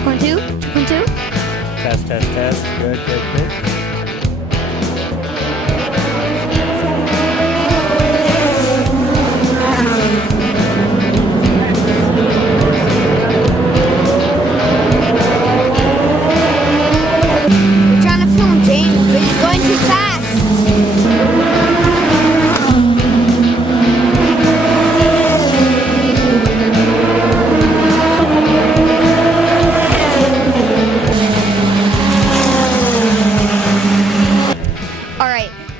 Check 1, 2. Check 1, 2. Test, test, test. Good, good, good. We're trying to film James, but he's going too fast.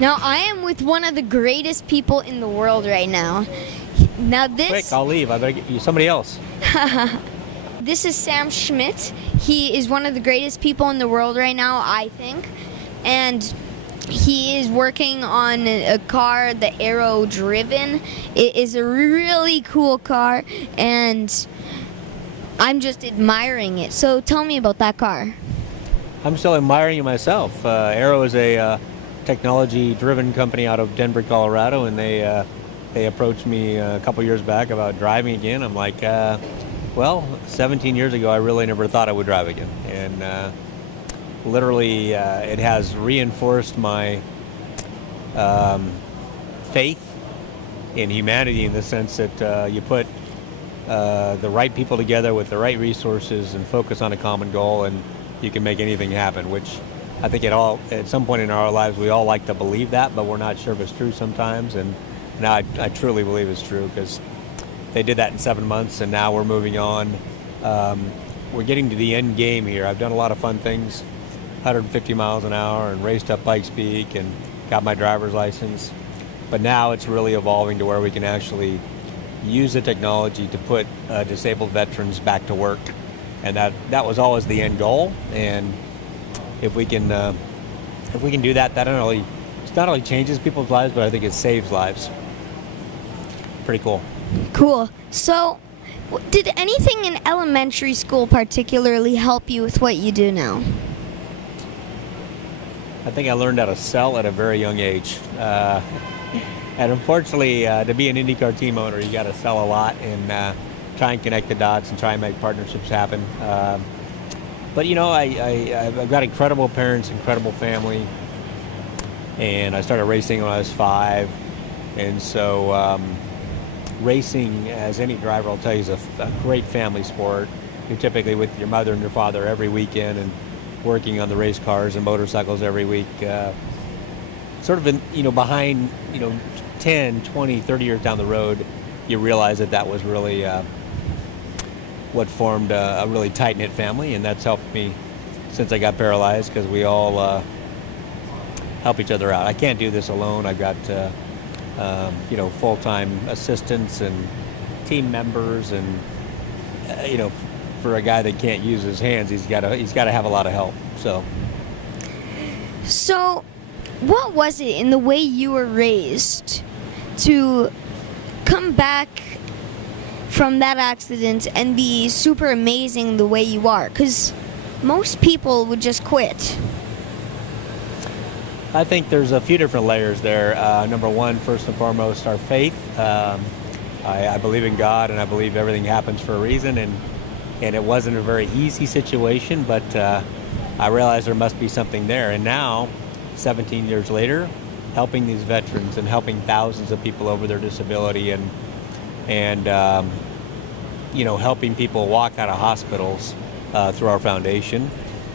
Now, I am with one of the greatest people in the world right now. Now this... Quick, I'll leave. I better get you somebody else. This is Sam Schmidt. He is one of the greatest people in the world right now, I think. And he is working on a car, the Aero Driven. It is a really cool car, and I'm just admiring it. So tell me about that car. I'm still admiring it myself. Aero is a technology-driven company out of Denver, Colorado, and they approached me a couple years back about driving again. I'm like, well, 17 years ago, I really never thought I would drive again, and literally, it has reinforced my faith in humanity, in the sense that you put the right people together with the right resources and focus on a common goal, and you can make anything happen, which I think at some point in our lives, we all like to believe that, but we're not sure if it's true sometimes. And now I truly believe it's true, because they did that in 7 months, and now we're moving on. We're getting to the end game here. I've done a lot of fun things, 150 miles an hour, and raced up Pikes Peak, and got my driver's license. But now it's really evolving to where we can actually use the technology to put disabled veterans back to work. And that was always the end goal. And if we can do that, that not only changes people's lives, but I think it saves lives. Pretty cool. Cool. So, did anything in elementary school particularly help you with what you do now? I think I learned how to sell at a very young age. And unfortunately, to be an IndyCar team owner, you got to sell a lot and try and connect the dots and try and make partnerships happen. But you know, I've got incredible parents, incredible family, and I started racing when I was 5, and so racing, as any driver will tell you, is a great family sport. You're typically with your mother and your father every weekend, and working on the race cars and motorcycles every week. Sort of behind 10, 20, 30 years down the road, you realize that was really what formed a really tight-knit family, and that's helped me since I got paralyzed, because we all help each other out. I can't do this alone. I've got full-time assistants and team members, and for a guy that can't use his hands, he's got to have a lot of help. So what was it in the way you were raised to come back from that accident and be super amazing the way you are? Because most people would just quit. I think there's a few different layers there. Number one, first and foremost, our faith. I believe in God, and I believe everything happens for a reason, and it wasn't a very easy situation, but I realized there must be something there. And now, 17 years later, helping these veterans and helping thousands of people over their disability, and helping people walk out of hospitals through our foundation.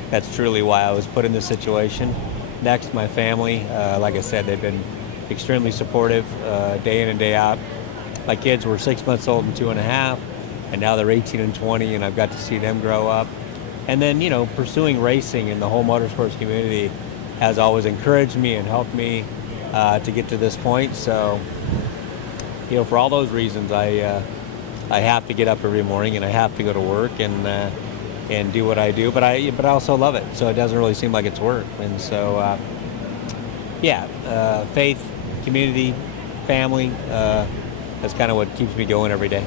That's truly why I was put in this situation. Next, my family. Like I said, they've been extremely supportive day in and day out. My kids were 6 months old and 2.5, and now they're 18 and 20, and I've got to see them grow up. And then, pursuing racing in the whole motorsports community has always encouraged me and helped me to get to this point. So, for all those reasons, I have to get up every morning, and I have to go to work and do what I do. But I also love it, so it doesn't really seem like it's work. And so, faith, community, family. That's kind of what keeps me going every day.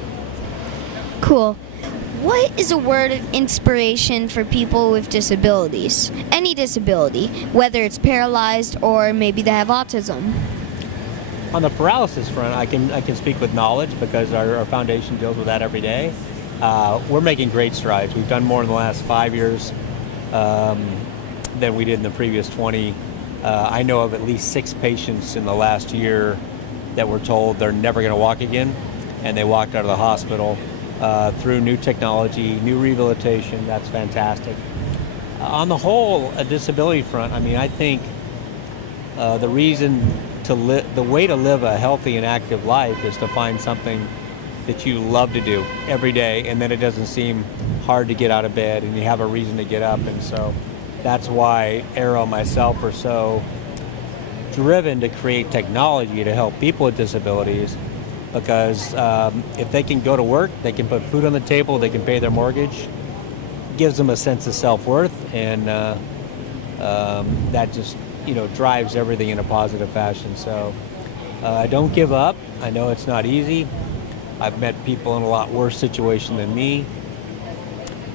Cool. What is a word of inspiration for people with disabilities? Any disability, whether it's paralyzed or maybe they have autism. On the paralysis front, I can speak with knowledge, because our foundation deals with that every day. we're making great strides. We've done more in the last 5 years than we did in the previous 20. I know of at least 6 patients in the last year that were told they're never going to walk again, and they walked out of the hospital through new technology, new rehabilitation. That's fantastic. On the whole, a disability front, I mean, I think the way to live a healthy and active life is to find something that you love to do every day, and then it doesn't seem hard to get out of bed, and you have a reason to get up. And so that's why Arrow and myself are so driven to create technology to help people with disabilities, because if they can go to work, they can put food on the table, they can pay their mortgage, gives them a sense of self-worth, and that just drives everything in a positive fashion. So don't give up. I know it's not easy. I've met people in a lot worse situation than me,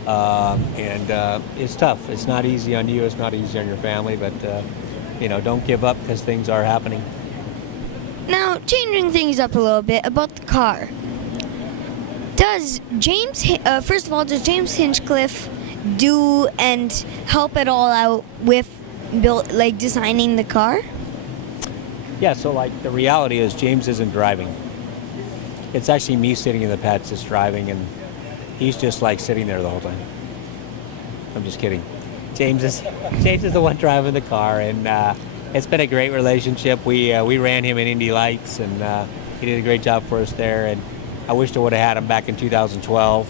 and it's tough. It's not easy on you. It's not easy on your family, but don't give up, because things are happening. Now, changing things up a little bit about the car. Does James Hinchcliffe do and help it all out with designing the car? Yeah, so the reality is James isn't driving. It's actually me sitting in the pad just driving, and he's just sitting there the whole time. I'm just kidding. James is the one driving the car, and it's been a great relationship. We ran him in Indy Lights, and he did a great job for us there. And I wished I would have had him back in 2012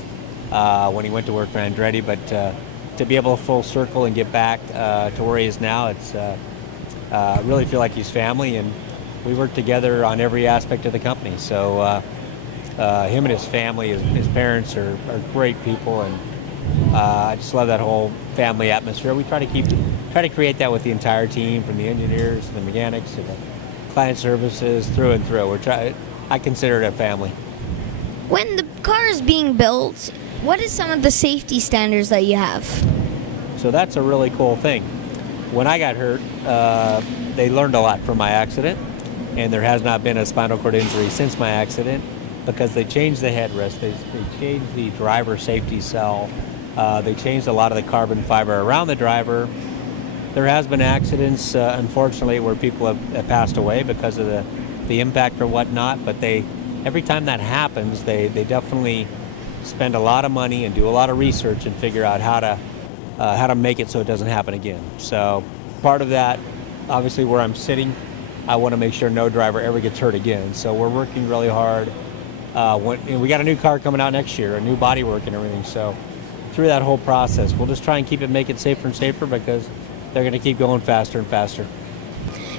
when he went to work for Andretti, but to be able to full circle and get back to where he is now, it's I really feel like he's family, and we work together on every aspect of the company. So him and his family, his parents are great people, and I just love that whole family atmosphere. We try to create that with the entire team, from the engineers to the mechanics to the client services, through and through. I consider it a family. When the car is being built, what is some of the safety standards that you have? So that's a really cool thing. When I got hurt, they learned a lot from my accident, and there has not been a spinal cord injury since my accident, because they changed the headrest, they changed the driver safety cell, they changed a lot of the carbon fiber around the driver. There has been accidents, unfortunately, where people have passed away because of the impact or whatnot, but every time that happens, they definitely spend a lot of money and do a lot of research and figure out how to make it so it doesn't happen again. So part of that, obviously, where I'm sitting, I want to make sure no driver ever gets hurt again. So we're working really hard. We got a new car coming out next year, a new bodywork and everything. So through that whole process, we'll just try and make it safer and safer, because they're going to keep going faster and faster.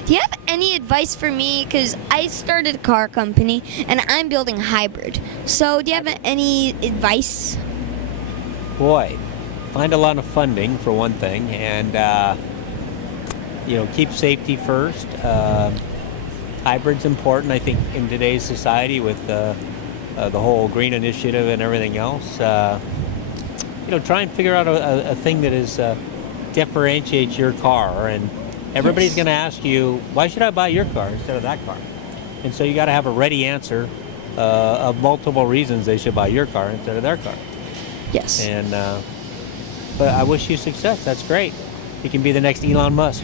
Do you have any advice for me? Because I started a car company, and I'm building a hybrid. So do you have any advice? Boy, find a lot of funding, for one thing, and keep safety first. Hybrid's important, I think, in today's society with the whole green initiative and everything else. Try and figure out a thing that differentiates your car, and everybody's going to ask you, why should I buy your car instead of that car? And so you got to have a ready answer of multiple reasons they should buy your car instead of their car. Yes. And but I wish you success. That's great. You can be the next Elon Musk.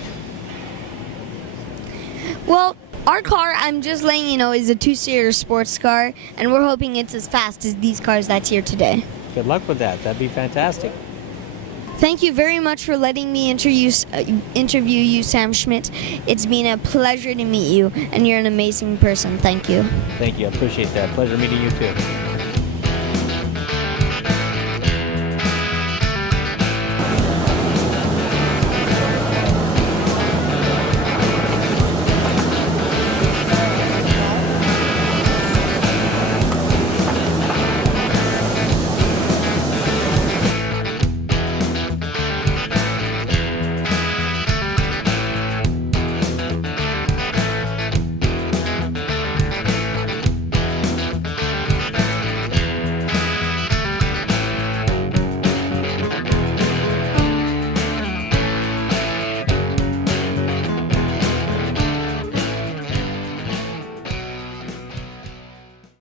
Well, our car, I'm just letting you know, is a 2-seater sports car, and we're hoping it's as fast as these cars that's here today. Good luck with that. That'd be fantastic. Thank you very much for letting me interview you, Sam Schmidt. It's been a pleasure to meet you, and you're an amazing person. Thank you. Thank you. I appreciate that. Pleasure meeting you too.